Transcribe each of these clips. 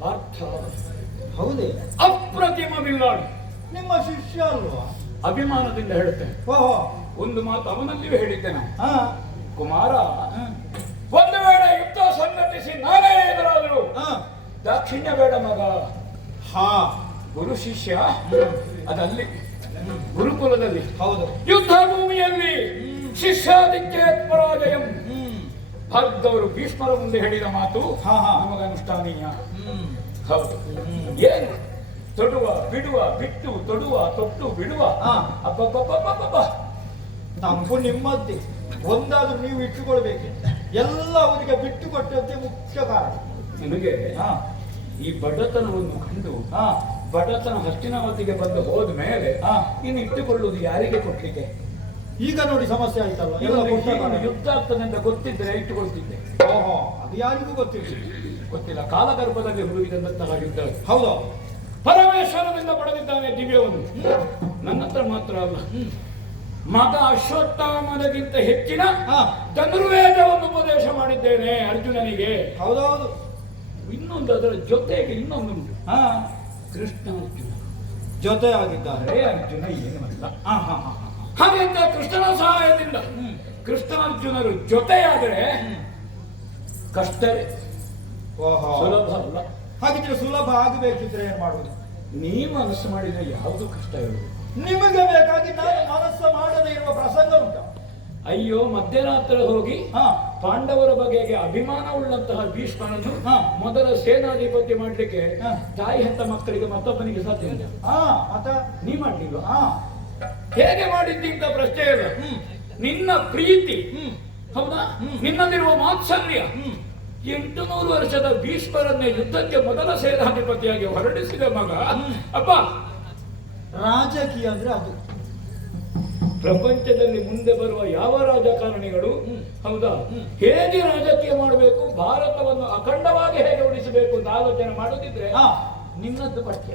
ಪಾರ್ಥ ಹೌದೇ? ಅಪ್ರತಿಮ ಬಿಲ್ಲಾಳು. ನಿಮ್ಮ ಶಿಷ್ಯ ಅಲ್ವಾ? ಅಭಿಮಾನದಿಂದ ಹೇಳುತ್ತೇನೆ. ಓಹೋ. ಒಂದು ಮಾತು ಅವನಲ್ಲಿಯೂ ಹೇಳಿದ್ದೇನೆ. ಹಾ. ಕುಮಾರ, ಒಂದು ವೇಳೆ ಯುದ್ಧ ಸಂಘಟಿಸಿ ನಾನೇ ಎದುರಾದರು ದಾಕ್ಷಿಣ್ಯ ಬೇಡ ಮಗ. ಹಾ. ಗುರು ಶಿಷ್ಯ ಅದಲ್ಲಿ ಗುರುಕುಲದಲ್ಲಿ. ಹೌದು. ಯುದ್ಧ ಭೂಮಿಯಲ್ಲಿ ಶಿಷ್ಯಾದಿತ್ಯ ಪರಾಜಯಂ. ಭಾರತದವರು ಭೀಷ್ಮರ ಮುಂದೆ ಹೇಳಿದ ಮಾತು ನಮಗ ಅನುಷ್ಠಾನೀಯ. ಹೌದು. ಏನು ತೊಡುವ ಬಿಡುವ ಬಿಟ್ಟು ತೊಡುವ ತೊಟ್ಟು ಬಿಡುವ. ಅಬ್ಬಬ್ಬಬ್ಬಬ್ಬ. ತಪ್ಪು ನಿಮ್ಮದ್ದೇ. ಒಂದಾದ್ರೂ ನೀವು ಇಟ್ಟುಕೊಳ್ಬೇಕು. ಎಲ್ಲ ಅವರಿಗೆ ಬಿಟ್ಟು ಕೊಟ್ಟಂತೆ ಮುಖ್ಯ ಕಾರಣ. ನಿಮಗೆ ಈ ಬಡತನವನ್ನು ಕಂಡು ಬಡತನ ಹಸ್ತಿನಾವತಿಗೆ ಬಂದು ಹೋದ ಮೇಲೆ ಇನ್ನು ಇಟ್ಟುಕೊಳ್ಳುವುದು ಯಾರಿಗೆ ಕೊಡ್ಲಿಕ್ಕೆ? ಈಗ ನೋಡಿ ಸಮಸ್ಯೆ ಆಯ್ತಲ್ಲ. ಯುದ್ಧ ಆಗ್ತದೆ ಅಂತ ಗೊತ್ತಿದ್ರೆ ಇಟ್ಟುಕೊಳ್ತಿದ್ದೆ. ಓಹೋ, ಅದು ಯಾರಿಗೂ ಗೊತ್ತಿಲ್ಲ. ಕಾಲಗರ್ಭದಲ್ಲಿ ಹುಡುಗಿದಂತಹ ಯುದ್ಧ. ಹೌದು. ಪರಮೇಶ್ವರನಿಂದ ಪಡೆದಿದ್ದಾನೆ ದಿವ್ಯವನ್ನು. ನನ್ನ ಹತ್ರ ಮಾತ್ರ ಅಲ್ಲ, ಮಗ ಅಶ್ವತ್ಥಾಮನಿಗಿಂತ ಹೆಚ್ಚಿನ ಧನುರ್ವೇದವನ್ನು ಉಪದೇಶ ಮಾಡಿದ್ದೇನೆ ಅರ್ಜುನನಿಗೆ. ಹೌದೌದು. ಇನ್ನೊಂದು ಅದರ ಜೊತೆಗೆ ಇನ್ನೊಂದು ಕೃಷ್ಣ ಅರ್ಜುನ ಜೊತೆ ಆಗಿದ್ದಾರೆ. ಅರ್ಜುನ ಏನು ಅಲ್ಲ. ಹಾಗೆಂತ ಕೃಷ್ಣನ ಸಹಾಯದಿಂದ ಕೃಷ್ಣ ಅರ್ಜುನರು ಜೊತೆಯಾದರೆ ಕಷ್ಟವೇ, ಸುಲಭ ಅಲ್ಲ. ಹಾಗಿದ್ರೆ ಸುಲಭ ಆಗಬೇಕಿದ್ರೆ ಏನ್ ಮಾಡುವುದು? ನೀ ಮನಸ್ಸು ಮಾಡಿದ್ರೆ ಯಾವುದು ಕಷ್ಟ ಇರುವುದು? ನಿಮಗೆ ಬೇಕಾಗಿ ನಾನು ಮನಸ್ಸು ಮಾಡದೇ ಇರುವ ಪ್ರಸಂಗ ಉಂಟು. ಅಯ್ಯೋ, ಮಧ್ಯರಾತ್ರಿ ಹೋಗಿ ಪಾಂಡವರ ಬಗೆಗೆ ಅಭಿಮಾನ ಉಳ್ಳಂತಹ ಭೀಷ್ಮನನ್ನು ಮೊದಲ ಸೇನಾಧಿಪತಿ ಮಾಡ್ಲಿಕ್ಕೆ ತಾಯಿ ಹೆತ್ತ ಮಕ್ಕಳಿಗೆ ಮತ್ತೊಬ್ಬನಿಗೆ ಸಾಧ್ಯ ಇಲ್ಲ. ನೀ ಮಾಡ್ಲಿಲ್ಲ. ಹೇಗೆ ಮಾಡಿದ್ದಿ ಅಂತ ಪ್ರಶ್ನೆ ಇಲ್ಲ. ನಿನ್ನ ಪ್ರೀತಿ ಹೌದಾ, ನಿನ್ನಲ್ಲಿರುವ ಮಾತ್ಸಲ್ಯ 800 ವರ್ಷದ ಭೀಷ್ಮರನ್ನೇ ಯುದ್ಧಕ್ಕೆ ಮೊದಲ ಸೇನಾಧಿಪತಿಯಾಗಿ ಹೊರಡಿಸಿದ ಮಗ. ಅಪ್ಪ, ರಾಜಕೀಯ ಅಂದ್ರೆ ಅದು. ಪ್ರಪಂಚದಲ್ಲಿ ಮುಂದೆ ಬರುವ ಯಾವ ರಾಜಕಾರಣಿಗಳು ಹೌದಾ ಹೇಗೆ ರಾಜಕೀಯ ಮಾಡಬೇಕು, ಭಾರತವನ್ನು ಅಖಂಡವಾಗಿ ಹೇಗೆ ಉಳಿಸಬೇಕು ಅಂತ ಆಲೋಚನೆ ಮಾಡುತ್ತಿದ್ರೆ ನಿನ್ನದ್ದು ಪಠ್ಯ.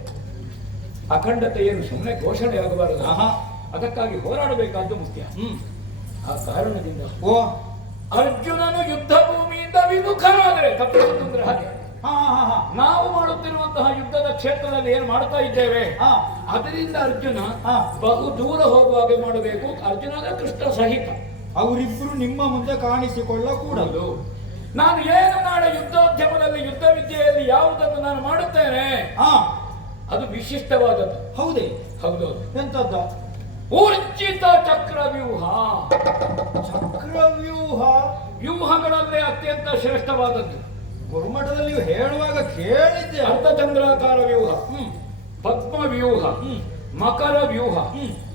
ಅಖಂಡತೆ ಏನು ಸುಮ್ಮನೆ ಘೋಷಣೆ ಆಗಬಾರದು. ಅದಕ್ಕಾಗಿ ಹೋರಾಡಬೇಕಾದ್ದು ಮುಖ್ಯ. ಆ ಕಾರಣದಿಂದ ಅರ್ಜುನನು ಯುದ್ಧ ಭೂಮಿಯಿಂದ ವಿಮುಖನಾದರೆ ತಪ್ಪಿಸುತ್ತಂದ್ರೆ ಹಾಗೆ ನಾವು ಮಾಡುತ್ತಿರುವಂತಹ ಯುದ್ಧದ ಕ್ಷೇತ್ರದಲ್ಲಿ ಏನು ಮಾಡ್ತಾ ಇದ್ದೇವೆ ಅದರಿಂದ ಅರ್ಜುನ ಬಹು ದೂರ ಹೋಗುವಾಗೆ ಮಾಡಬೇಕು. ಅರ್ಜುನನ ಕೃಷ್ಣ ಸಹಿತ ಅವರಿಬ್ಬರು ನಿಮ್ಮ ಮುಂದೆ ಕಾಣಿಸಿಕೊಳ್ಳಕೂಡದು. ನಾನು ಏನು ನಾಳೆ ಯುದ್ಧೋದ್ಯಮದಲ್ಲಿ ಯುದ್ಧ ವಿದ್ಯೆಯಲ್ಲಿ ಯಾವುದನ್ನು ನಾನು ಮಾಡುತ್ತೇನೆ ಅದು ವಿಶಿಷ್ಟವಾದದ್ದು. ಹೌದೇ? ಹೌದು. ಎಂತದ್ದ? ಊರ್ಜಿತ ಚಕ್ರವ್ಯೂಹ. ಚಕ್ರವ್ಯೂಹ ವ್ಯೂಹಗಳಲ್ಲೇ ಅತ್ಯಂತ ಶ್ರೇಷ್ಠವಾದದ್ದು. ಗುರುಮಠದಲ್ಲಿ ಹೇಳುವಾಗ ಕೇಳಿದ್ದೆ. ಅರ್ಧಚಂದ್ರಾಕಾರ ವ್ಯೂಹ, ಪದ್ಮ ವ್ಯೂಹ, ಮಕರ ವ್ಯೂಹ,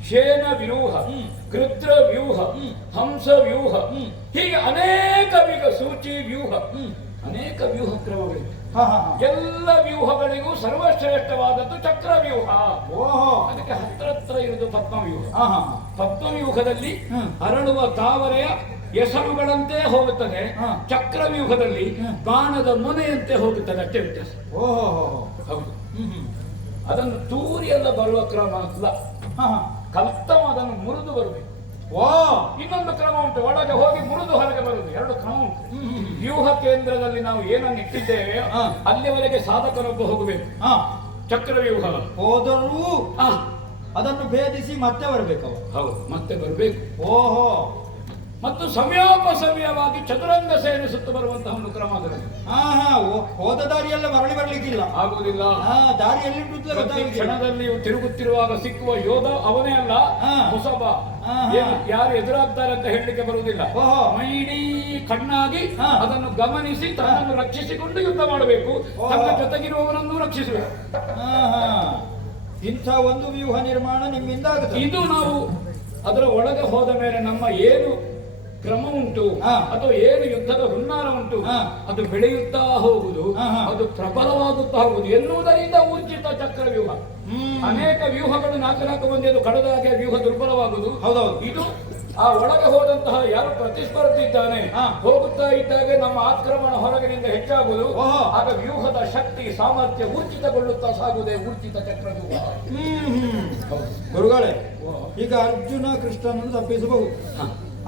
ಶೇನ ವ್ಯೂಹ, ಕೃದ್ರ ವ್ಯೂಹ, ಹಂಸ ವ್ಯೂಹ, ಹೀಗೆ ಅನೇಕ ಸೂಚಿ ವ್ಯೂಹ, ಅನೇಕ ವ್ಯೂಹ ಕ್ರಮಗಳಿವೆ. ಎಲ್ಲ ವ್ಯೂಹಗಳಿಗೂ ಸರ್ವಶ್ರೇಷ್ಠವಾದದ್ದು ಚಕ್ರವ್ಯೂಹ. ಅದಕ್ಕೆ ಹತ್ರ ಇರುವುದು ಪದ್ಮವ್ಯೂಹ. ಪದ್ಮವ್ಯೂಹದಲ್ಲಿ ಅರಳುವ ತಾವರೆಯ ಹೆಸರುಗಳಂತೆ ಹೋಗುತ್ತದೆ, ಚಕ್ರವ್ಯೂಹದಲ್ಲಿ ಬಾಣದ ಮೊನೆಯಂತೆ ಹೋಗುತ್ತದೆ. ಅಷ್ಟೇ ವ್ಯತ್ಯಾಸ. ಹೌದು. ಅದನ್ನು ತೂರಿ ಎಲ್ಲ ಬರುವ ಕ್ರಮ ಅಲ್ಲ, ಕಲ್ತಮ ಅದನ್ನು ಮುರಿದು ಬರಬೇಕು. ಇನ್ನೊಂದು ಕ್ರಮ ಉಂಟು, ಒಳಗೆ ಹೋಗಿ ಮುರಿದು ಹೊರಗೆ ಬರುವುದು. ಎರಡು ಕ್ರಮ ಉಂಟು. ವ್ಯೂಹ ಕೇಂದ್ರದಲ್ಲಿ ನಾವು ಏನನ್ನು ಇಟ್ಟಿದ್ದೇವೆ ಅಲ್ಲಿವರೆಗೆ ಸಾಧಕರೊಬ್ಬ ಹೋಗಬೇಕು. ಚಕ್ರವ್ಯೂಹ ಹೋದರೂ ಅದನ್ನು ಭೇದಿಸಿ ಮತ್ತೆ ಬರಬೇಕು. ಹೌದು, ಮತ್ತೆ ಬರಬೇಕು. ಮತ್ತು ಸಮಯೋಪಸಮಯವಾಗಿ ಚದುರಂಗ ಸೇನೆ ಸುತ್ತು ಬರುವಂತಹ ಒಂದು ಕ್ರಮ ಅದರಲ್ಲಿ. ಹೋದ ದಾರಿಯೆಲ್ಲ ಮರಳಿ ಬರ್ಲಿಕ್ಕಿಲ್ಲ, ಆಗುವುದಿಲ್ಲ. ದಾರಿಯಲ್ಲಿ ಕ್ಷಣದಲ್ಲಿ ತಿರುಗುತ್ತಿರುವಾಗ ಸಿಕ್ಕುವ ಯೋಧ ಅವನೇ ಅಲ್ಲ, ಹೊಸಬ. ಯಾರು ಎದುರಾಗ್ತಾರೆ ಅಂತ ಹೇಳಲಿಕ್ಕೆ ಬರುವುದಿಲ್ಲ. ಮೈಡೀ ಕಣ್ಣಾಗಿ ಅದನ್ನು ಗಮನಿಸಿ ತನ್ನನ್ನು ರಕ್ಷಿಸಿಕೊಂಡು ಯುದ್ಧ ಮಾಡಬೇಕು, ತನ್ನ ಜೊತೆಗಿರುವವನನ್ನು ರಕ್ಷಿಸಬೇಕು. ಇಂಥ ಒಂದು ವ್ಯೂಹ ನಿರ್ಮಾಣ ನಿಮ್ಮಿಂದ ಆಗುತ್ತೆ. ಇದು ನಾವು ಅದರ ಒಳಗೆ ಹೋದ ಮೇಲೆ ನಮ್ಮ ಏನು ಕ್ರಮ ಉಂಟು ಅಥವಾ ಏನು ಯುದ್ಧದ ಹುನ್ನಾರ ಉಂಟು ಅದು ಬೆಳೆಯುತ್ತಾ ಹೋಗುವುದು, ಅದು ಪ್ರಬಲವಾಗುತ್ತಾ ಹೋಗುವುದು ಎನ್ನುವುದರಿಂದ ಊರ್ಜಿತ ಚಕ್ರವ್ಯೂಹ. ಅನೇಕ ವ್ಯೂಹಗಳು ನಾಲ್ಕು ಮಂದಿ ಅದು ಕಳೆದ ಹಾಗೆ ವ್ಯೂಹ ದುರ್ಬಲವಾಗುವುದು. ಇದು ಆ ಒಳಗೆ ಹೋದಂತಹ ಯಾರು ಪ್ರತಿಸ್ಪರ್ಧಿ ಇದ್ದಾನೆ ಹೋಗುತ್ತಾ ಇದ್ದಾಗ ನಮ್ಮ ಆಕ್ರಮಣ ಹೊರಗಿನಿಂದ ಹೆಚ್ಚಾಗುವುದು. ಆಗ ವ್ಯೂಹದ ಶಕ್ತಿ ಸಾಮರ್ಥ್ಯ ಊರ್ಜಿತಗೊಳ್ಳುತ್ತಾ ಸಾಗುವುದೇ ಊರ್ಜಿತ ಚಕ್ರವ್ಯೂಹ. ಗುರುಗಳೇ, ಈಗ ಅರ್ಜುನ ಕೃಷ್ಣನನ್ನು ತಪ್ಪಿಸಬಹುದು,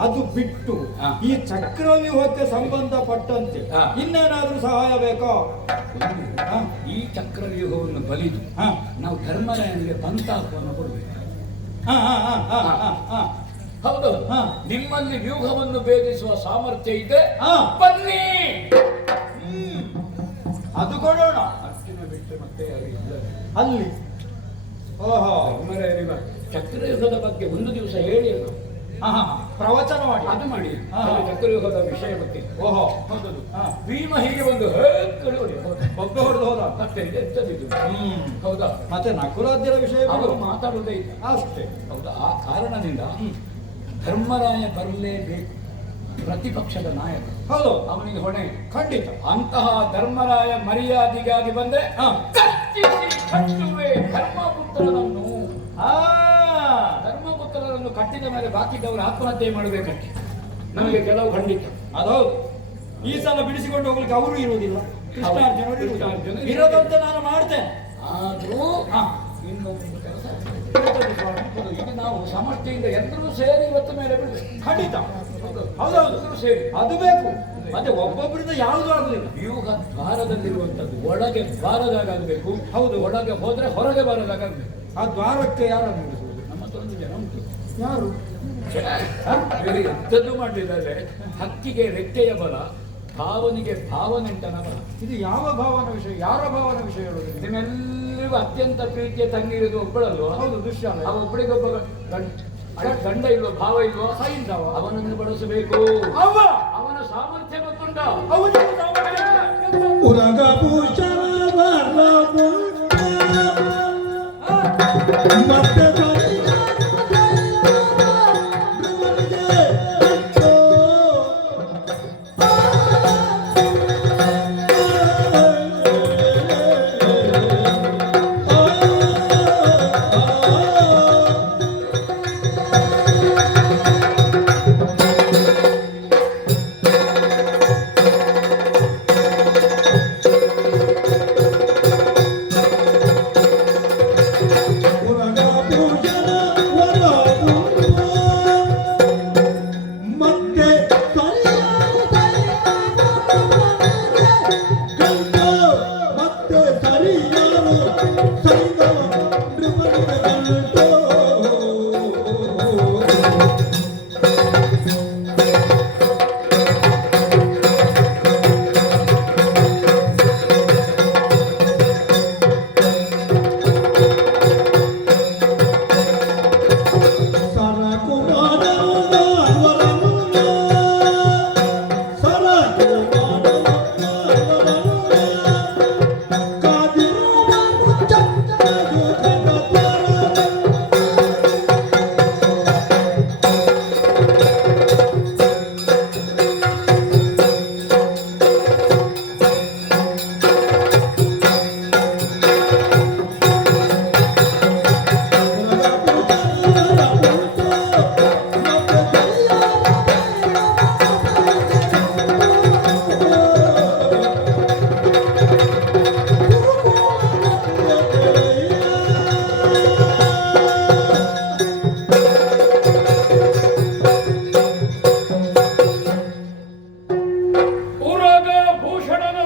ಅದು ಬಿಟ್ಟು ಹಾ. ಈ ಚಕ್ರವ್ಯೂಹಕ್ಕೆ ಸಂಬಂಧಪಟ್ಟಂತೆ ಹಾ. ಇನ್ನೇನಾದ್ರೂ ಸಹಾಯ ಬೇಕೋ? ಹಾ. ಈ ಚಕ್ರವ್ಯೂಹವನ್ನು ಬಲಿದು ಹಾ. ನಾವು ಧರ್ಮರಾಯನಿಗೆ ಪಂಥಾಪವನ್ನು ಕೊಡಬೇಕು. ಹಾ, ಹಾ, ಹಾ, ಹಾ, ಹಾ, ಹಾ. ಹೌದು. ಹಾ. ನಿಮ್ಮಲ್ಲಿ ವ್ಯೂಹವನ್ನು ಭೇದಿಸುವ ಸಾಮರ್ಥ್ಯ ಇದೆ, ಹಾ. ಬನ್ನಿ. ಅದು ಕೊಡೋಣ. ಅರ್ಜುನ ಬಿಟ್ಟು ಮತ್ತೆ ಯಾರು ಇಲ್ಲ. ಅಲ್ಲಿ ಓಹೋ ಧರ್ಮರಾಯನಿಗೆ ಚಕ್ರವ್ಯೂಹದ ಬಗ್ಗೆ ಒಂದು ದಿವಸ ಹೇಳಿ ಅಲ್ಲ, ಹಾ, ಹಾ, ಹಾ. ಪ್ರವಚನ ಮಾಡಿ ಅದು ಮಾಡಿ. ಹಾ. ಅದು ಚಕ್ರವ್ಯೂಹದ ವಿಷಯ ಬಗ್ಗೆ. ಓಹೋ ಹೌದದು. ಹಾ. ಭೀಮ ಹೀಗೆ ಒಂದು ಹೇಳಿ ಒಬ್ಬ ಹೊಡೆದು ಹೋದ. ಮತ್ತೆ ಇದೆ ಎಂತದಿದು? ಹ್ಮ್. ಹೌದಾ? ಮತ್ತೆ ನಕುಲಾದ್ಯರ ವಿಷಯ ಅವರು ಮಾತಾಡುವುದೇ ಇಲ್ಲ. ಅಷ್ಟೇ. ಹೌದಾ? ಆ ಕಾರಣದಿಂದ ಧರ್ಮರಾಯ ಬರಲೇಬೇಕು. ಪ್ರತಿಪಕ್ಷದ ನಾಯಕ ಹೌದು, ಅವನಿಗೆ ಹೊಣೆ. ಖಂಡಿತ. ಅಂತಹ ಧರ್ಮರಾಯ ಮರ್ಯಾದೆಗಾಗಿ ಬಂದ್ರೆ ಹಾ. ಕತ್ತಿಸಿ ಕಟ್ಟುವೆ ಧರ್ಮಪುತ್ರನನ್ನು. ಆ ಧರ್ಮಪುತ್ರರನ್ನು ಕಟ್ಟಿದ ಮೇಲೆ ಬಾಕಿದ್ದವರು ಆತ್ಮಹತ್ಯೆ ಮಾಡಬೇಕಂತೆ ನಮಗೆ ಕೆಲವು ಖಂಡಿತ. ಅದೌದು. ಈ ಸಲ ಬಿಡಿಸಿಕೊಂಡು ಹೋಗ್ಲಿಕ್ಕೆ ಅವರು ಇರುವುದಿಲ್ಲ, ಕೃಷ್ಣಾರ್ಜುನರು ಕೃಷ್ಣಾರ್ಜುನರು ಇರುವುದಿಲ್ಲ. ಇರೋದಂತೆ ನಾನು ಮಾಡ್ತೇನೆ. ಆದ್ರೂ ಹಾ. ಇನ್ನೊಂದು ಕೆಲಸ ಈಗ ನಾವು ಸಮಷ್ಟಿಯಿಂದ ಎಲ್ಲರೂ ಸೇರಿ ಇವತ್ತು ಮೇಲೆ ಬಿಡಬೇಕು. ಖಂಡಿತ. ಹೌದೌದು, ಎಲ್ಲರೂ ಸೇರಿ ಅದು ಬೇಕು. ಮತ್ತೆ ಒಬ್ಬೊಬ್ಬರಿಂದ ಯಾವುದು ಆಗುದಿಲ್ಲ. ವ್ಯೂಹ ದ್ವಾರದಲ್ಲಿರುವಂತದ್ದು ಒಳಗೆ ಬಾರದಾಗಬೇಕು. ಹೌದು. ಒಳಗೆ ಹೋದ್ರೆ ಹೊರಗೆ ಬಾರದಾಗಬೇಕು. ಆ ದ್ವಾರಕ್ಕೆ ಯಾರನ್ನು ನಿಲ್ಲಿಸುವುದು? ನಮ್ಮ ಹತ್ರ ಒಂದು ಜನ ಉಂಟು. ಯಾರು? ಬೇರೆ ಎಂಥದ್ದು ಮಾಡಲಿದ್ದಾರೆ. ಹಕ್ಕಿಗೆ ರೆಕ್ಕೆಯ ಬಲ, ಭಾವನಿಗೆ ಭಾವನೆಂಟನ ಬಲ. ಇದು ಯಾವ ಭಾವನ ವಿಷಯ? ಯಾರ ಭಾವನ ವಿಷಯ ಹೇಳುವುದು? ನಿಮ್ಮೆಲ್ಲರಿಗೂ ಅತ್ಯಂತ ಪ್ರೀತಿಯ ತಂಗಿ ಇರೋದು ಒಬ್ಬಳಲ್ವ? ಹೌದು, ದುಶ್ಯಾಲ. ಅವ ಒಬ್ಬಳಿಗೊಬ್ಬ ಗಂಡ ಇಲ್ವೋ, ಭಾವ ಇಲ್ವೋ? ಸೈಂಧವ. ಅವನನ್ನು ಬಳಸಬೇಕು. ಅವನ ಸಾಮರ್ಥ್ಯ ಗೊತ್ತುಂಟ. ಉರಗಭೂಷಣ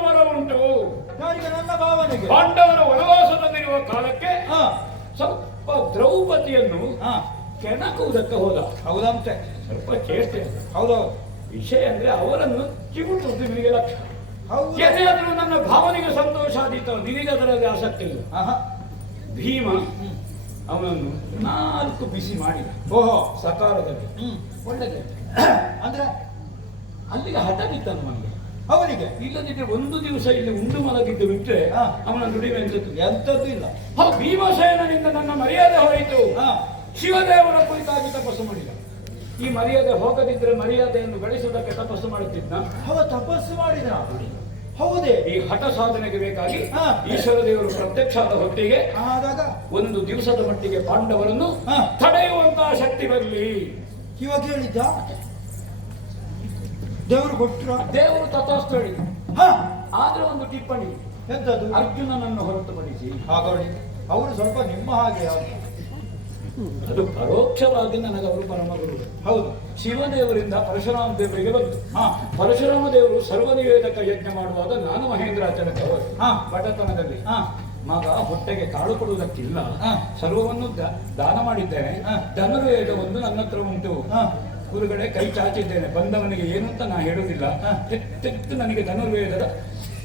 ವರವು ಮತ್ತೆ ಪಾಂಡವರ ವನವಾಸದಲ್ಲಿರುವ ಕಾಲಕ್ಕೆ ಸ್ವಲ್ಪ ದ್ರೌಪದಿಯನ್ನು ಕೆಣಕುವುದಕ್ಕೆ ಹೋದ. ಹೌದಂತೆ. ಸ್ವಲ್ಪ ಚೇಷ್ಟೆ. ಹೌದು. ವಿಷಯ ಅಂದ್ರೆ ಅವರನ್ನು ಚಿಗುಟುವುದು ನಿನಗೆ ಲಕ್ಷ್ಯ. ಹೌದು. ಏನಾದ್ರೂ ನನ್ನ ಭಾವನೆಗೆ ಸಂತೋಷ ಆದೀತು, ನಿನಗೆ ಅದರಲ್ಲಿ ಆಸಕ್ತಿ ಇಲ್ಲ. ಭೀಮ ಅವನನ್ನು 4 ಬಿಸಿ ಮಾಡಿದ. ಓಹೋ, ಸಕಾಲದಲ್ಲಿ ಒಳ್ಳೆದೇ ಅಂದ್ರೆ ಅಲ್ಲಿಗೆ ಹಠ ಬಿತ್ತನು ನಮಗೆ. ಅವನಿಗೆ ಇಲ್ಲದಿದ್ರೆ ಒಂದು ದಿವಸ ಇಲ್ಲಿ ಉಂಡು ಮಲಗಿದ್ದು ಬಿಟ್ರೆ ಅವನ ದುಡಿಮೆ ಎಂತದ್ದು ಇಲ್ಲ. ಭೀಮಸೇನಿಂದ ನನ್ನ ಮರ್ಯಾದೆ ಹೋಯಿತು. ಶಿವದೇವರ ಕುರಿತಾಗಿ ತಪಸ್ಸು ಮಾಡಿದ. ಈ ಮರ್ಯಾದೆ ಹೋಗದಿದ್ರೆ ಮರ್ಯಾದೆಯನ್ನು ಗಳಿಸುವುದಕ್ಕೆ ತಪಸ್ಸು ಮಾಡುತ್ತಿದ್ದ. ತಪಸ್ಸು ಮಾಡಿದ. ಹೌದೇ. ಈ ಹಠ ಸಾಧನೆಗೆ ಬೇಕಾಗಿ ಈಶ್ವರ ದೇವರು ಪ್ರತ್ಯಕ್ಷ ಆದ ಹೊತ್ತಿಗೆ ಆದಾಗ ಒಂದು ದಿವಸದ ಮಟ್ಟಿಗೆ ಪಾಂಡವರನ್ನು ತಡೆಯುವಂತಹ ಶಕ್ತಿ ಬರಲಿ. ಇವಾಗ ಹೇಳಿದ್ದ ದೇವರು ಕೊಟ್ಟರ. ದೇವರು ತಥಾಸ್ತು ಹೇಳಿದ. ಆದ್ರೆ ಒಂದು ಟಿಪ್ಪಣಿ. ಎಂತದ್ದು? ಅರ್ಜುನನನ್ನು ಹೊರತುಪಡಿಸಿ ಹಾಗಾಗಿ ಅವರು ಸ್ವಲ್ಪ ನಿಮ್ಮ ಹಾಗೆ ಅದು ಪರೋಕ್ಷವಾಗಿ ನನಗೆ ಅವರು ಪರಮ ಗುರು. ಹೌದು. ಶಿವದೇವರಿಂದ ಪರಶುರಾಮ ದೇವರಿಗೆ ಬಂತು. ಹಾ. ಪರಶುರಾಮ ದೇವರು ಸರ್ವನಿವೇದಕ ಯಜ್ಞ ಮಾಡುವಾಗ ನಾನು ಮಹೇಂದ್ರಾಚಾರ್ಯ ಅವರು ಹಾ. ಬಡತನದಲ್ಲಿ ಹಾ. ಮಗ ಹೊಟ್ಟೆಗೆ ಕಾಳು ಕೊಡುವುದಕ್ಕಿಲ್ಲ, ಹಾ. ಸರ್ವವನ್ನು ದಾನ ಮಾಡಿದ್ದೇನೆ, ಹಾ. ಧನುರ್ವೇದವನ್ನು ನನ್ನ ಹತ್ರ ಉಂಟು, ಹಾ. ಗುರುಗಳೇ ಕೈ ಚಾಚಿದ್ದೇನೆ, ಬಂದವನಿಗೆ ಏನು ಅಂತ ನಾ ಹೇಳುವುದಿಲ್ಲ, ಹಾ. ತೆತ್ತು ನನಗೆ ಧನುರ್ವೇದದ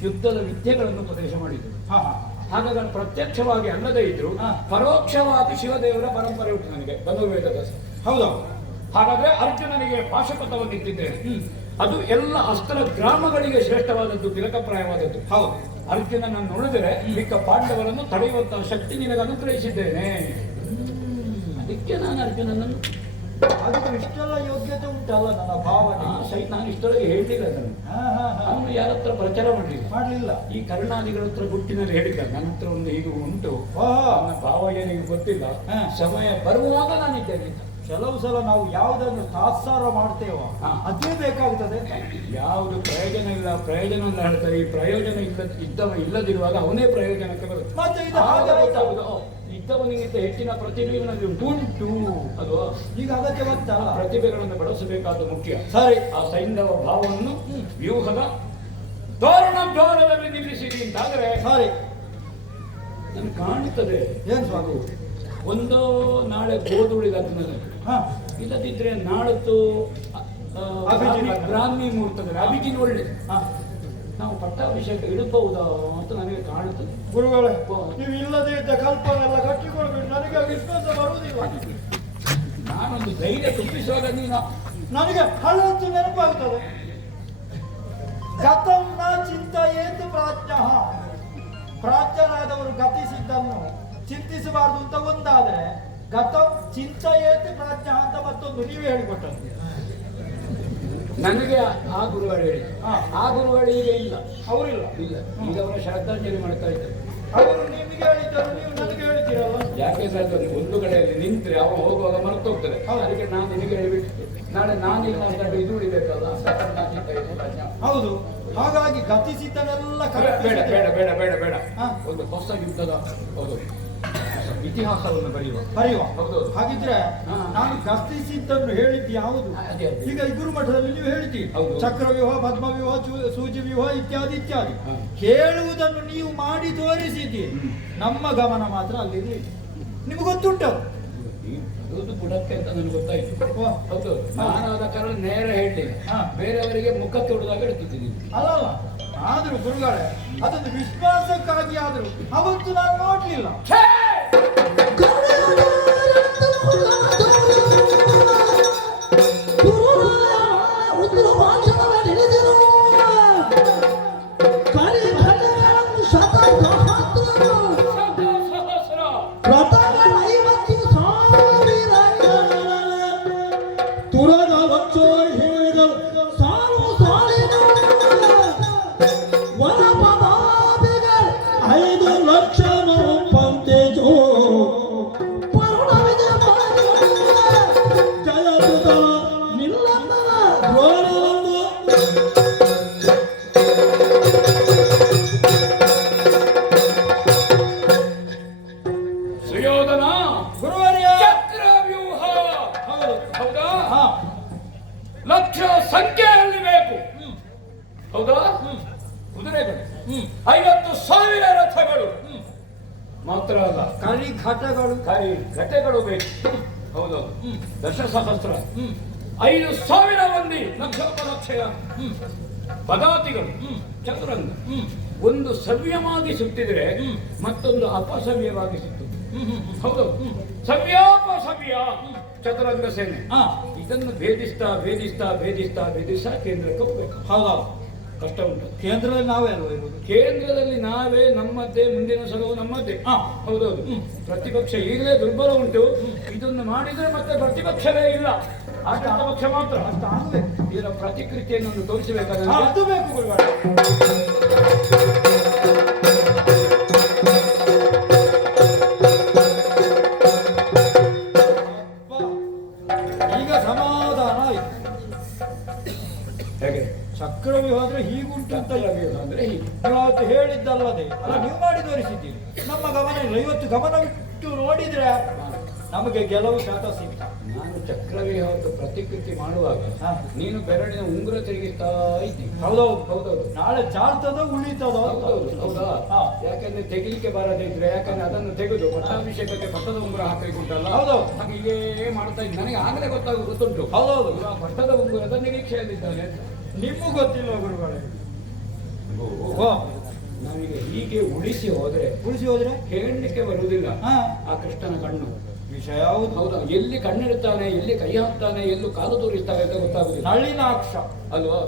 ಯುದ್ಧದ ವಿದ್ಯೆಗಳನ್ನು ಉಪದೇಶ ಮಾಡಿದರು. ಹಾ. ಹಾ. ಹಾಗಾಗಿ ನಾನು ಪ್ರತ್ಯಕ್ಷವಾಗಿ ಅಲ್ಲದೇ ಇದ್ರು ಹಾ. ಪರೋಕ್ಷವಾಗಿ ಶಿವದೇವರ ಪರಂಪರೆ ಉಂಟು ನನಗೆ ಧನುರ್ವೇದದ. ಹೌದಾ? ಹಾಗಾದ್ರೆ ಅರ್ಜುನನಿಗೆ ಪಾಶುಪತವನ್ನು ಇಟ್ಟಿದ್ದೇನೆ. ಅದು ಎಲ್ಲ ಅಸ್ತ್ರ ಗ್ರಾಮಗಳಿಗೆ ಶ್ರೇಷ್ಠವಾದದ್ದು, ತಿಲಕಪ್ರಾಯವಾದದ್ದು. ಹೌದು. ಅರ್ಜುನನನ್ನು ನೋಡಿದರೆ ಮಿಕ್ಕ ಪಾಂಡವರನ್ನು ತಡೆಯುವಂತಹ ಶಕ್ತಿ ನಿನಗೆ ಅನುಗ್ರಹಿಸಿದ್ದೇನೆ. ಅದಕ್ಕೆ ನಾನು ಅರ್ಜುನನನ್ನು ಅದಕ್ಕೆ ಇಷ್ಟೆಲ್ಲ ಯೋಗ್ಯತೆ ಉಂಟಲ್ಲ ನನ್ನ ಭಾವನೆ. ನಾನು ಇಷ್ಟೊಳಗೆ ಹೇಳಿಲ್ಲ ಅದನ್ನು. ಹಾ. ಹಾ. ಹಾ. ಅವನು ಯಾರ ಹತ್ರ ಪ್ರಚಾರ ಮಾಡಲಿಲ್ಲ. ಮಾಡ್ಲಿಲ್ಲ. ಈ ಕರ್ಣಾದಿಗಳ ಹತ್ರ ಗುಟ್ಟಿನಲ್ಲಿ ಹೇಳಿದ್ದ, ನನ್ನ ಹತ್ರ ಒಂದು ಹೀಗೆ ಉಂಟು, ನನ್ನ ಭಾವ ಏನಿಗೆ ಗೊತ್ತಿಲ್ಲ, ಹಾ. ಸಮಯ ಬರುವಾಗ ನಾನಿದ್ದೇನೆ. ಕೆಲವು ಸಲ ನಾವು ಯಾವುದನ್ನು ತಾತ್ಸಾರ ಮಾಡ್ತೇವೋ ಹಾ. ಅದೇ ಬೇಕಾಗ್ತದೆ. ಯಾವುದು ಪ್ರಯೋಜನ ಇಲ್ಲ, ಪ್ರಯೋಜನ ಅಂತ ಹೇಳ್ತಾರೆ. ಈ ಪ್ರಯೋಜನ ಇದ್ದವ ಇಲ್ಲದಿರುವಾಗ ಅವನೇ ಪ್ರಯೋಜನಕ್ಕೆ ಬರುತ್ತೆ. ಮತ್ತೆ ಇದು ಆಗ ಹಾಗೆ ಗೊತ್ತಾಗುದು, ಇದ್ದವನಿಗಿಂತ ಹೆಚ್ಚಿನ ಪ್ರತಿಭೆ ಇವನಲ್ಲಿ ಉಂಟು. ಅದು ಈಗ ಅಗತ್ಯ ಬಂತಲ್ಲ. ಪ್ರತಿಭೆಗಳನ್ನು ಬಳಸಬೇಕಾದ ಮುಖ್ಯ. ಸರಿ. ಆ ಸೈಂಧವ ಭಾವವನ್ನು ವ್ಯೂಹದ ತೋರಣ ದ್ವಾರದಲ್ಲಿ ನಿಲ್ಲಿಸಿರಿ ಅಂತಾದ್ರೆ ಸರಿ. ನನಗೆ ಕಾಣುತ್ತದೆ. ಏನ್ ಸ್ವಾಮಿ? ಒಂದೋ ನಾಳೆ ಗೋಧುಳಿದ ನನಗೆ, ಹಾ. ಇಲ್ಲದಿದ್ರೆ ನಾಳತ್ತು ಅಭಿಜಿನ್ ಬ್ರಾಹ್ಮಿ ಮುಹೂರ್ತದಲ್ಲಿ ಅಭಿಜಿನ್ ಒಳ್ಳೆದು. ಹಾ. ನಾವು ಪಟ್ಟಾಭಿಷೇಕ ಇಡಬಹುದಾ ಅಂತ ನನಗೆ ಕಾಣುತ್ತದೆ. ಗುರುಗಳೇ, ನೀವು ಇಲ್ಲದೆ ಇದ್ದ ಕಲ್ಪನೆ ಎಲ್ಲ ಕಟ್ಟಿಕೊಳ್ಬೇಕು. ನನಗೆ ವಿಶ್ವಾಸ ಬರುವುದಿಲ್ಲ. ನಾನೊಂದು ಧೈರ್ಯ ತುಂಬಿಸುವಾಗ ನೀನು ನನಗೆ ಹಳತ್ತು ನೆನಪಾಗ್ತದೆ. ಗತಂ ನ ಚಿಂತೆಯೇತು ಪ್ರಾಜ್ಞ. ಪ್ರಾಜ್ಞರಾದವರು ಗತಿಸಿದ್ದನ್ನು ಚಿಂತಿಸಬಾರದು ಅಂತ ಒಂದಾದರೆ, ಗತಂ ಚಿಂತೆಯೇತು ಪ್ರಾಜ್ಞ ಅಂತ ಮತ್ತೊಂದು ನೀವೇ ಹೇಳಿಕೊಟ್ಟದ್ದು. ನನಗೆ ಆ ಗುರುಗಳು ಹೇಳಿ, ಆ ಗುರುಗಳು ಈಗ ಇಲ್ಲ, ಅವರಿಲ್ಲ. ಇಲ್ಲ. ಈಗ ಅವರ ಶ್ರದ್ಧಾಂಜಲಿ ಮಾಡ್ತಾ ಇದ್ದಾರೆ. ಅವರು ನಿಮಗೆ ಹೇಳಿದ್ದರು, ನೀವು ನನಗೆ ಹೇಳ್ತೀರಲ್ಲ. ಯಾಕೆಂದ್ರೆ ಅದು ಒಂದು ಕಡೆಯಲ್ಲಿ ನಿಂತ್ರೆ ಅವ ಹೋಗುವಾಗ ಮರೆತು ಹೋಗ್ತಾರೆ. ಅದಕ್ಕೆ ನಾನು ನಿನಗೆ ಹೇಳಿಬಿಟ್ಟು ನಾಳೆ ನಾನಿಲ್ಲ ಅಂತ ಇದು ಉಳಿಬೇಕಲ್ಲ. ಹೌದು. ಹಾಗಾಗಿ ಗತಿಸಿದ್ದನೆಲ್ಲ ಬೇಡ ಬೇಡ ಬೇಡ ಬೇಡ ಬೇಡ. ಹಾ. ಒಂದು ಹೊಸ ಯುದ್ಧದ ಹೌದು ಇತಿಹಾಸವನ್ನು ಬರೆಯುವ. ಹೌದು. ಹಾಗಿದ್ರೆ ಹಾ. ನಾನು ಗತಿಸಿದ್ದನ್ನು ಹೇಳಿದ್ದು ಯಾವುದು? ಅದೇ ಅದೇ. ಈಗ ಈ ಗುರು ಮಠದಲ್ಲಿ ನೀವು ಹೇಳ್ತೀವಿ ಹೌದು. ಚಕ್ರವ್ಯೂಹ, ಪದ್ಮವ್ಯೂಹ, ಸೂಜಿ ವ್ಯೂಹ ಇತ್ಯಾದಿ ಇತ್ಯಾದಿ. ಹಾ. ಹೇಳುವುದನ್ನು ನೀವು ಮಾಡಿ ತೋರಿಸಿದ್ದೀರಿ. ನಮ್ಮ ಗಮನ ಮಾತ್ರ ಅಲ್ಲಿದೆ. ನಿಮ್ಗೆ ಗೊತ್ತುಂಟದು. ಅದು ಬುಡಕ್ಕೆ ಅಂತ ನನಗೆ ಗೊತ್ತಾಯ್ತು. ಹೌದು. ನಾನು ಆದ ಕಾರಣ ನೇರ ಹೇಳಲಿಲ್ಲ. ಹಾ. ಬೇರೆಯವರಿಗೆ ಮುಖ ತೊಡೆದಾಗ ಹೇಳ್ತಿದ್ದೀನಿ. ಅಲ್ಲಲ್ಲ, ಆದ್ರೂ ಗುರುಗಳೇ ಅದೊಂದು ವಿಶ್ವಾಸಕ್ಕಾಗಿ ಆದ್ರೂ ಅವತ್ತು ನಾನು ನೋಡ್ಲಿಲ್ಲ. ಸುಯೋಧನ ಗುರುವರ್ಯ. ಚಕ್ರವ್ಯೂಹ ಹೌದು. ಹೌದಾ? ಹಾ. ಲಕ್ಷ ಸಂಖ್ಯೆಯಲ್ಲಿ ಬೇಕು. ಹೌದಾ? ಕುದುರೆಗಳು, 50,000 ರಥಗಳು ಮಾತ್ರ ಅಲ್ಲ, ಕರಿ ಘಟಗಳು, ಘಟೆಗಳು ಬೇಕು. ಹೌದೌದು. 10,000 5,000 ಮಂದಿ ಲಕ್ಷೋಪಲಕ್ಷಯ ಪದಾತಿಗಳು ಚತುರಂಗ. ಒಂದು ಸವ್ಯವಾಗಿ ಸುತ್ತಿದ್ರೆ ಮತ್ತೊಂದು ಅಪಸವ್ಯವಾಗಿ ಸುತ್ತುತ್ತದೆ. ಹೌದು. ಸವ್ಯಾಪಸವ್ಯ ಚತುರಂಗ ಸೇನೆ. ಇದನ್ನು ಭೇದಿಸ್ತಾ ಭೇದಿಸ್ತಾ ಭೇದಿಸ್ತಾ ಭೇದಿಸ್ತಾ ಕೇಂದ್ರಕ್ಕೆ ಹೋಗ್ಬೇಕು. ಹೌದೌದು. ಕಷ್ಟ ಉಂಟು. ಕೇಂದ್ರದಲ್ಲಿ ನಾವೇ ಅಲ್ವಾ ಇರುವುದು? ಕೇಂದ್ರದಲ್ಲಿ ನಾವೇ, ನಮ್ಮದ್ದೇ, ಮುಂದಿನ ಸಲವು ನಮ್ಮದ್ದೇ. ಹೌದೌದು. ಪ್ರತಿಪಕ್ಷ ಈಗಲೇ ದುರ್ಬಲ ಉಂಟು. ಇದನ್ನು ಮಾಡಿದ್ರೆ ಮತ್ತೆ ಪ್ರತಿಪಕ್ಷವೇ ಇಲ್ಲ, ಆಡಳಿತ ಪಕ್ಷ ಮಾತ್ರ. ಅಷ್ಟು ಆಗಬೇಕು. ಇದರ ಪ್ರತಿಕೃತಿಯನ್ನು ತೋರಿಸಬೇಕಾದ್ರೆ ಅದು ಬೇಕು ಗುರುಗಳೇ. ಈಗ ಸಮಾಧಾನ ಆಯ್ತು. ಹೇಗೆ ಚಕ್ರವ್ಯೂಹ ಅಂದ್ರೆ ಹೀಗುಂಟು ಅಂತ ಅಂದ್ರೆ ಹೀಗೆ ಇವತ್ತು ಹೇಳಿದ್ದಲ್ಲದೆ ಅಲ್ಲ, ನೀವು ಮಾಡಿ ತೋರಿಸಿದ್ದೀರಿ. ನಮ್ಮ ಗಮನ ಇಲ್ಲ. ಇವತ್ತು ಗಮನವಿಟ್ಟು ನೋಡಿದ್ರೆ ನಮಗೆ ಗೆಲುವು ಶಾತ ಸಿಗ್ತ. ನಾನು ಚಕ್ರವ್ಯೂಹದ ಪ್ರತಿಕೃತಿ ಮಾಡುವಾಗ ಹಾ. ನೀನು ಬೆರಳಿನ ಉಂಗುರ ತಿರುಗಿಸ್ತಾ ಇದ್ದೀನಿ. ಹೌದೌದು ಹೌದೌದು ನಾಳೆ ಜಾರ್ತದೋ ಉಳಿತದೋ ಅಂತ. ಹೌದೌದು ಹೌದಾ ಹಾ. ಯಾಕಂದ್ರೆ ತೆಗಿಲಿಕ್ಕೆ ಬರದೇ ಇದ್ರೆ ಯಾಕಂದ್ರೆ ಅದನ್ನು ತೆಗೆದು ಪಟ್ಟಾಭಿಷೇಕಕ್ಕೆ ಪಟ್ಟದ ಉಂಗುರ ಹಾಕಲಿಕ್ಕೆ ಉಂಟಲ್ಲ. ಹೌದೌದು. ಹಾಗೆ ಹೀಗೆ ಮಾಡ್ತಾ ಇದ್ದೆ. ನನಗೆ ಆಗಲೇ ಗೊತ್ತುಂಟು. ಹೌದೌದು ಇವ ಪಟ್ಟದ ಉಂಗುರದ ನಿರೀಕ್ಷೆಯಲ್ಲಿದ್ದಾನೆ. ನಿಮಗೂ ಗೊತ್ತಿಲ್ಲ ಗುರುಗಳೇ. ಓ, ನಾವೀಗ ಹೀಗೆ ಉಳಿಸಿ ಹೋದ್ರೆ ಉಳಿಸಿ ಹೋದ್ರೆ ಹೇಳಲಿಕ್ಕೆ ಬರುವುದಿಲ್ಲ ಹಾ ಆ ಕೃಷ್ಣನ ಕಣ್ಣು. ವಿಷಯ ಯಾವುದು? ಹೌದಾ, ಎಲ್ಲಿ ಕಣ್ಣಿಡುತ್ತಾನೆ, ಎಲ್ಲಿ ಕೈ ಹಾಕ್ತಾನೆ, ಎಲ್ಲೂ ಕಾಲು ತೋರಿಸ್ತಾನೆ ಅಂತ ಗೊತ್ತಾಗುದಿಲ್ಲ ನಳಿನಾಕ್ಷ. ಅಲ್ವಾ?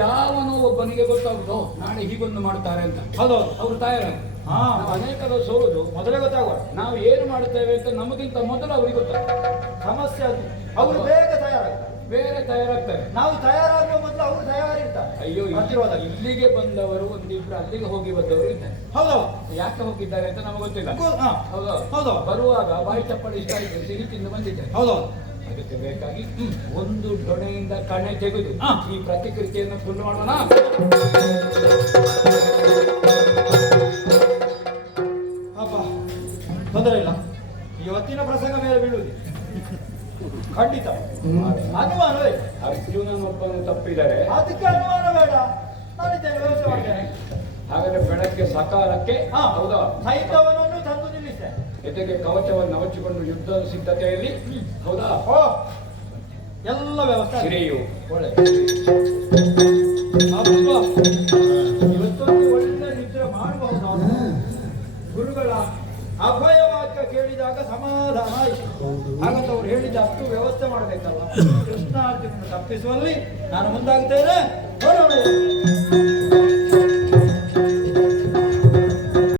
ಯಾವನೋ ಒಬ್ಬನಿಗೆ ಗೊತ್ತಾಗುದು ನಾಳೆ ಹೀಗೊಂದು ಮಾಡ್ತಾರೆ ಅಂತ. ಹೌದೌದು ಅವ್ರು ತಯಾರ ಹಾ ಅನೇಕರು ಸೋರುದು ಮೊದಲೇ ಗೊತ್ತಾಗುವ. ನಾವು ಏನು ಮಾಡ್ತೇವೆ ಅಂತ ನಮಗಿಂತ ಮೊದಲು ಅವ್ರಿಗೆ ಗೊತ್ತಾಗ್ತದೆ. ಸಮಸ್ಯೆ ಅದು. ಅವರು ಬೇಗ ತಯಾರಾಗ್ತಾರೆ, ಬೇರೆ ತಯಾರಾಗ್ತಾರೆ. ನಾವು ತಯಾರಾಗುವ ಮೊದಲು ಅವರು ತಯಾರಿರ್ತಾರೆ. ಅಯ್ಯೋ, ಹತ್ತಿರವಾದ ಇಲ್ಲಿಗೆ ಬಂದವರು ಒಂದಿಬ್ರು ಅಲ್ಲಿಗೆ ಹೋಗಿ ಬಂದವರು ಇದ್ದಾರೆ. ಹೌದೌದು ಯಾಕೆ ಹೋಗಿದ್ದಾರೆ ಅಂತ ನಮಗೆ ಗೊತ್ತಿಲ್ಲ. ಹಾ. ಹೌದಾ? ಹೌದು. ಬರುವಾಗ ಬಾಯಿ ಚಪ್ಪಳಿಸ್ತಾ ಇದ್ರು, ಸಿಹಿ ತಿಂದು ಬಂದಿದ್ದಾರೆ. ಹೌದೌದು ಅದಕ್ಕೆ ಬೇಕಾಗಿ ಒಂದು ಡೊಣೆಯಿಂದ ಕಣೆ ತೆಗೆದು ಹಾ. ಈ ಪ್ರತಿಕೃತಿಯನ್ನು ಫುಲ್ ಮಾಡೋಣ. ಅಪ್ಪ ತೊಂದರೆ ಇಲ್ಲ, ಇವತ್ತಿನ ಪ್ರಸಂಗ ಮೇಲೆ ಬೀಳುವುದಿಲ್ಲ ಖಂಡಿತ. ಅನುಮಾನವೇ ಅರ್ಜುನನೊಬ್ಬನು ತಪ್ಪಿದರೆ ಅದಕ್ಕೆ ಅನುಮಾನ ಬೇಡ, ನಾನಿದ್ದೇನೆ, ವ್ಯವಸ್ಥೆ ಮಾಡ್ತೇನೆ. ಹಾಗಾದ್ರೆ ಬೆಳಗ್ಗೆ ಸಕಾಲಕ್ಕೆ ಹಾ. ಹೌದಾ ಸೈನ್ಯವನನ್ನು ತಂದು ನಿಲ್ಲಿಸ್ತೇನೆ. ಜೊತೆಗೆ ಕವಚವನ್ನು ಅವಚಿಕೊಂಡು ಯುದ್ಧ ಸಿದ್ಧತೆಯಲ್ಲಿ ಹೌದಾ ಓ ಎಲ್ಲ ವ್ಯವಸ್ಥೆ ಆಗಿದೆ. ಶ್ರೇಯು ಒಳ್ಳೆ ಅಪ್ಪ, ಇವತ್ತೊಂದು ಒಳ್ಳೆ ನಿದ್ರೆ ಮಾಡಬಹುದು. ಗುರುಗಳ ಅಭಯ ವಾಕ್ಯ ಕೇಳಿದಾಗ ಸಮಾಧಾನ ಆಯಿತು. ಹಾಗಂತ ಅವ್ರು ಹೇಳಿದ ಅಷ್ಟು ವ್ಯವಸ್ಥೆ ಮಾಡಬೇಕಲ್ಲ. ಕೃಷ್ಣಾರ್ಜುನನ್ನು ತಪ್ಪಿಸುವಲ್ಲಿ ನಾನು ಮುಂದಾಗ್ತೇನೆ. ನೋಡೋಣ.